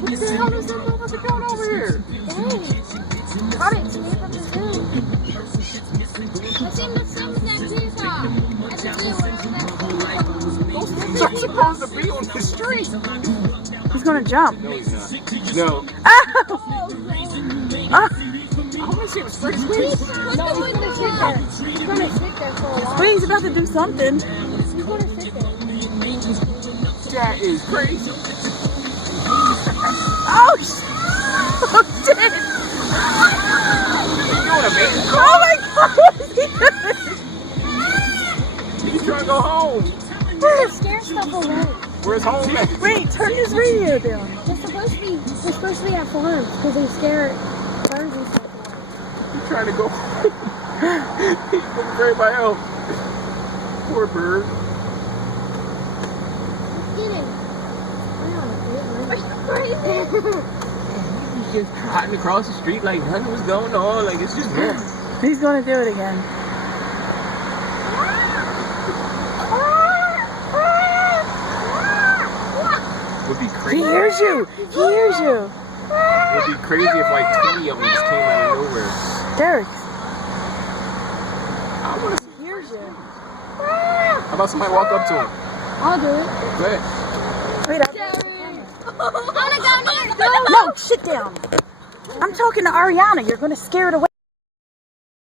What the hell is that motherfucker doing over here? Dang. How did it escape from the zoo? I seen the same exact treetop at the zoo when I was at Those things are supposed to be on the street. He's gonna jump. No, he's not. No. Oh! I want to see him spread his wings. He's gonna sit there. He's gonna sit there for a while. Wait, he's about to do something. He's gonna sit there. That is crazy. Oh, shit. Oh, shit. He's doing amazing. Oh, my God. What is he doing? He's trying to go home. It scares stuff away. Where's home at? Wait, turn his radio down. They're supposed to be at farms because they scare birds and stuff away. He's trying to go. He's looking for everybody else. Poor bird. Get it. He's just trotting across the street like nothing was going on. Like it's just him. He's gonna do it again. Would be He crazy. hears you. He hears you. Would be crazy if like 20 of them just came out of nowhere. Derek. I want to see. He hears you. How about somebody walk up to him? I'll do it. Go ahead. Wait up. I wanna go near. No, sit down. I'm talking to Ariana. You're gonna scare it away.